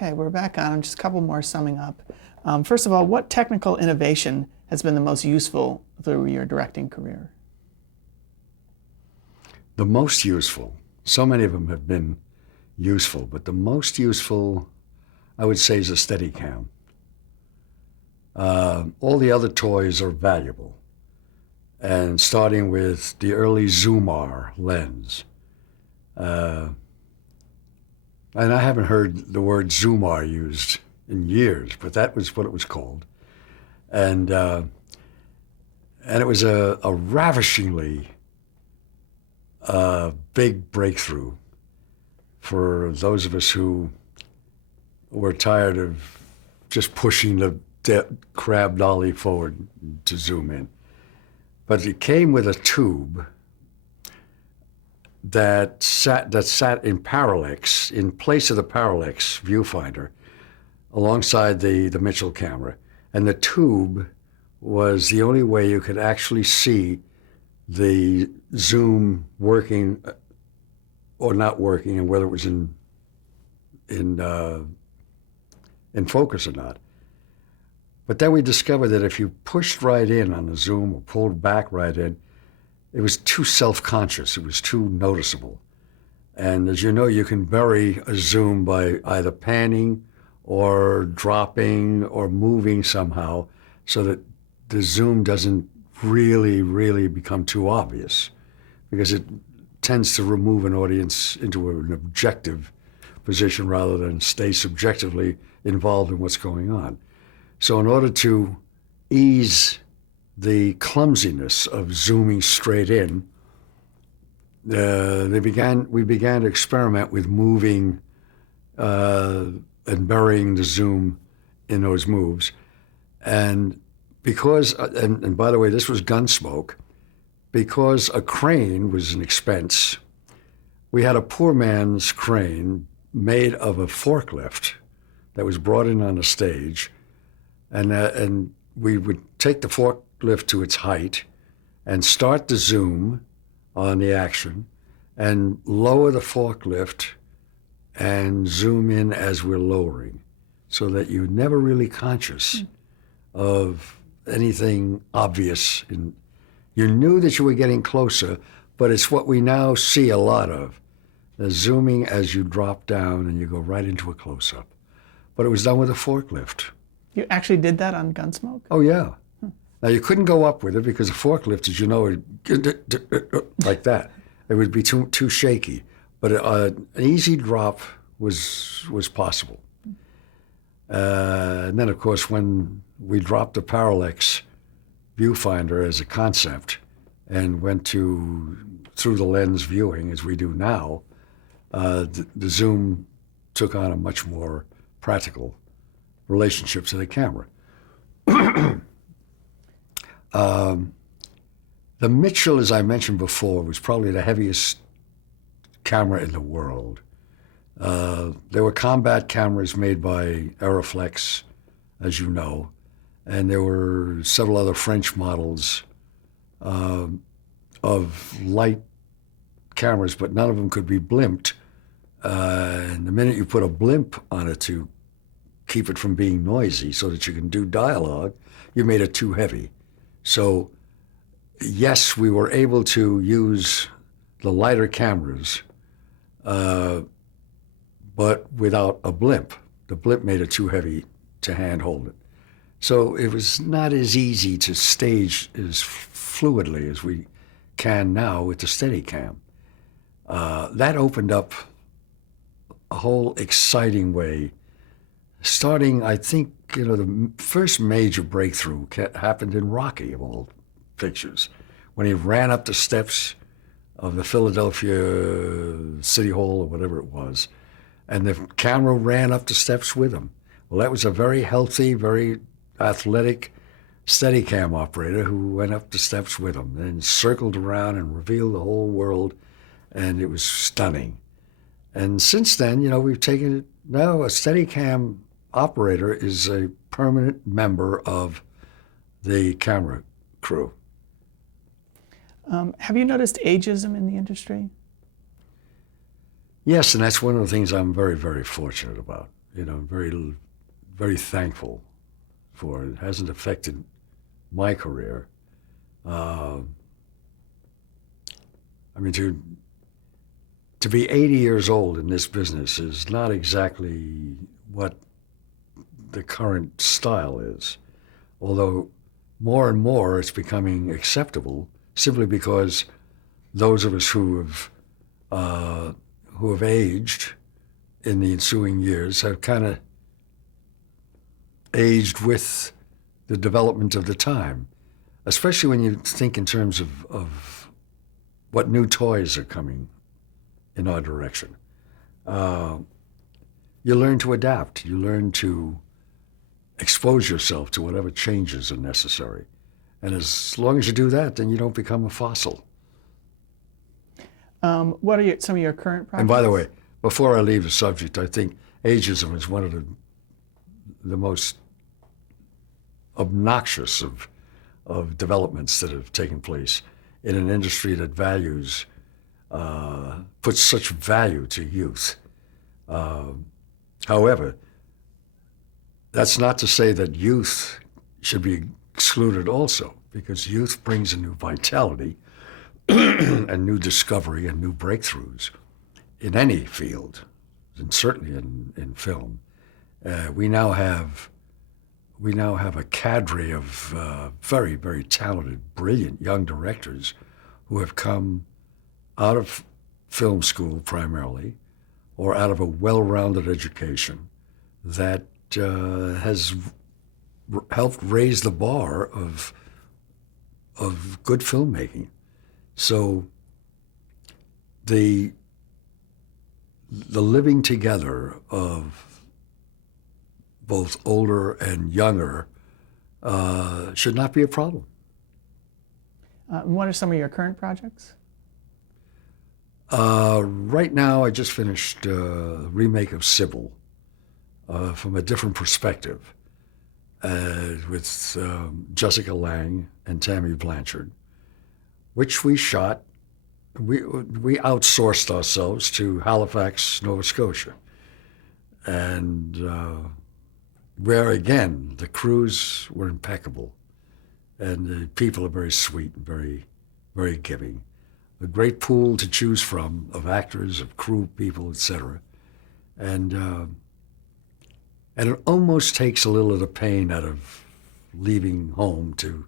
Okay, we're back on. Just a couple more summing up. First of all, what technical innovation has been the most useful through your directing career? The most useful, so many of them have been useful, but the most useful, I would say, is a Steadicam. All the other toys are valuable, and starting with the early Zoomar lens. And I haven't heard the word Zoomar used in years, but that was what it was called. And it was a ravishingly big breakthrough for those of us who were tired of just pushing the crab dolly forward to zoom in. But it came with a tube that sat in parallax, in place of the parallax viewfinder, alongside the Mitchell camera. And the tube was the only way you could actually see the zoom working or not working, and whether it was in focus or not. But then we discovered that if you pushed right in on the zoom or pulled back right in, it was too self-conscious. It was too noticeable. And as you know, you can bury a zoom by either panning or dropping or moving somehow so that the zoom doesn't really become too obvious, because it tends to remove an audience into an objective position rather than stay subjectively involved in what's going on. So in order to ease the clumsiness of zooming straight in, we began to experiment with moving and burying the zoom in those moves. And because, and by the way, this was Gunsmoke, because a crane was an expense, we had a poor man's crane made of a forklift that was brought in on the stage, and we would take the forklift to its height and start the zoom on the action and lower the forklift and zoom in as we're lowering, so that you're never really conscious of anything obvious. You knew that you were getting closer, but it's what we now see a lot of, the zooming as you drop down and you go right into a close-up. But it was done with a forklift. You actually did that on Gunsmoke? Oh, yeah. Now, you couldn't go up with it because a forklift, as you know, like that. It would be too shaky. But an easy drop was possible. And then, of course, when we dropped the parallax viewfinder as a concept and went through the lens viewing, as we do now, the zoom took on a much more practical relationship to the camera. The Mitchell, as I mentioned before, was probably the heaviest camera in the world. There were combat cameras made by Aeroflex, as you know, and there were several other French models of light cameras, but none of them could be blimped. And the minute you put a blimp on it to keep it from being noisy so that you can do dialogue, you made it too heavy. So yes, we were able to use the lighter cameras, but without a blimp. The blimp made it too heavy to handhold it. So it was not as easy to stage as fluidly as we can now with the Steadicam. That opened up a whole exciting way. Starting, I think, the first major breakthrough happened in Rocky, of all pictures, when he ran up the steps of the Philadelphia City Hall or whatever it was, and the camera ran up the steps with him. Well, that was a very healthy, very athletic Steadicam operator who went up the steps with him and circled around and revealed the whole world, and it was stunning. And since then, we've taken it, now a Steadicam operator is a permanent member of the camera crew. Have you noticed ageism in the industry? Yes, and that's one of the things I'm very, very fortunate about. very, very thankful for it. It hasn't affected my career. I mean, to be 80 years old in this business is not exactly what the current style is, although more and more it's becoming acceptable simply because those of us who have aged in the ensuing years have kind of aged with the development of the time, especially when you think in terms of what new toys are coming in our direction. You learn to adapt. You learn to expose yourself to whatever changes are necessary. And as long as you do that, then you don't become a fossil. What are some of your current projects? And by the way, before I leave the subject, I think ageism is one of the most obnoxious of developments that have taken place in an industry that values, puts such value to youth. However, that's not to say that youth should be excluded also, because youth brings a new vitality and new discovery and new breakthroughs in any field, and certainly in film. We now have a cadre of very, very talented, brilliant young directors who have come out of film school primarily, or out of a well-rounded education that has helped raise the bar of good filmmaking. So the living together of both older and younger should not be a problem. And what are some of your current projects? Right now, I just finished a remake of Sybil from a different perspective with Jessica Lange and Tammy Blanchard, which we shot. We outsourced ourselves to Halifax, Nova Scotia, and where again the crews were impeccable, and the people are very sweet and very, very giving. A great pool to choose from of actors, of crew people, etc. And it almost takes a little of the pain out of leaving home to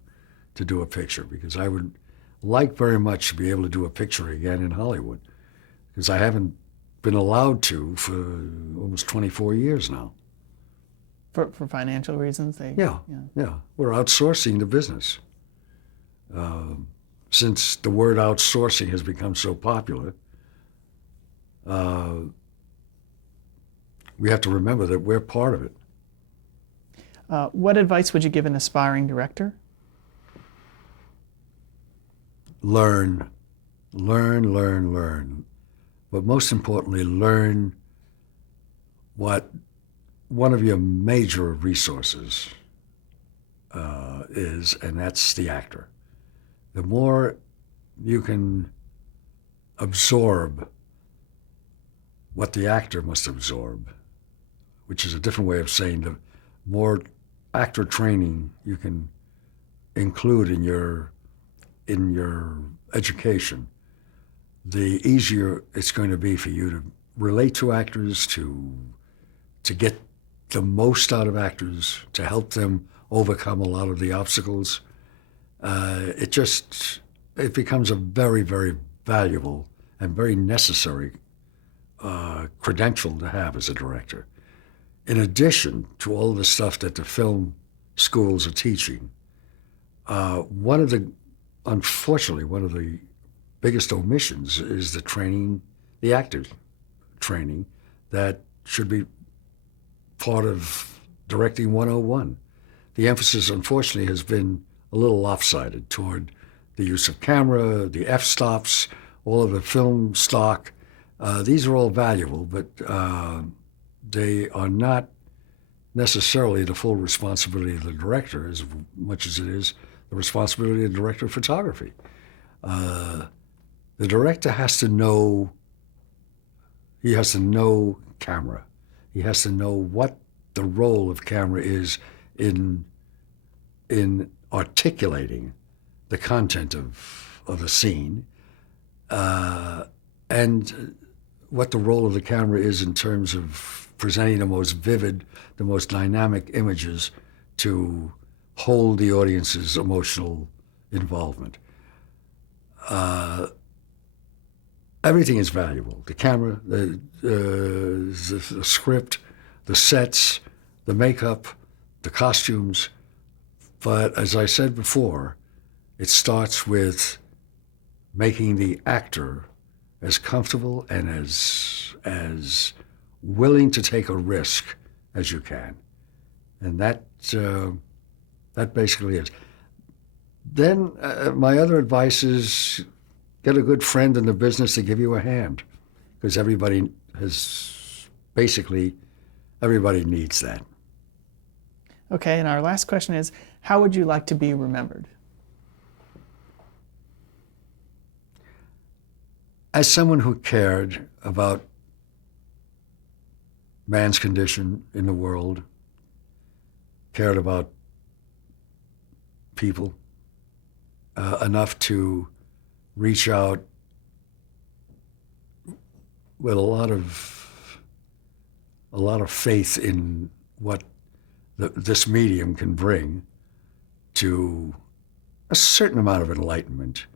do a picture, because I would like very much to be able to do a picture again in Hollywood, because I haven't been allowed to for almost 24 years now. For financial reasons? Yeah. We're outsourcing the business. Since the word outsourcing has become so popular, we have to remember that we're part of it. What advice would you give an aspiring director? Learn. But most importantly, learn what one of your major resources is, and that's the actor. The more you can absorb what the actor must absorb, which is a different way of saying the more actor training you can include in your education, the easier it's going to be for you to relate to actors, to get the most out of actors, to help them overcome a lot of the obstacles. It becomes a very, very valuable and very necessary credential to have as a director. In addition to all the stuff that the film schools are teaching, unfortunately, one of the biggest omissions is the actor training that should be part of Directing 101. The emphasis, unfortunately, has been a little lopsided toward the use of camera, the f-stops, all of the film stock. These are all valuable, but they are not necessarily the full responsibility of the director as much as it is the responsibility of the director of photography. The director has to know camera. He has to know what the role of camera is in articulating the content of a scene, and what the role of the camera is in terms of presenting the most vivid, the most dynamic images to hold the audience's emotional involvement. Everything is valuable. The camera, the script, the sets, the makeup, the costumes. But as I said before, it starts with making the actor as comfortable and as willing to take a risk as you can. And that basically is. Then my other advice is get a good friend in the business to give you a hand, because everybody needs that. Okay, and our last question is, how would you like to be remembered? As someone who cared about man's condition in the world, cared about people enough to reach out with a lot of faith in what this medium can bring to a certain amount of enlightenment.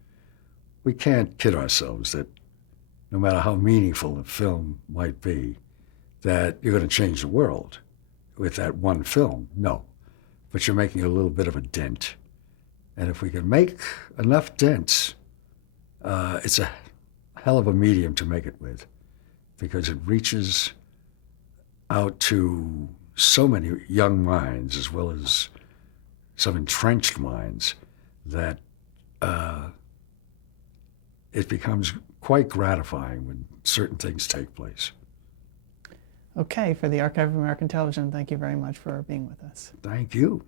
We can't kid ourselves that no matter how meaningful a film might be, that you're going to change the world with that one film. No, but you're making a little bit of a dent. And if we can make enough dents, it's a hell of a medium to make it with, because it reaches out to so many young minds as well as some entrenched minds that it becomes quite gratifying when certain things take place. Okay, for the Archive of American Television, thank you very much for being with us. Thank you.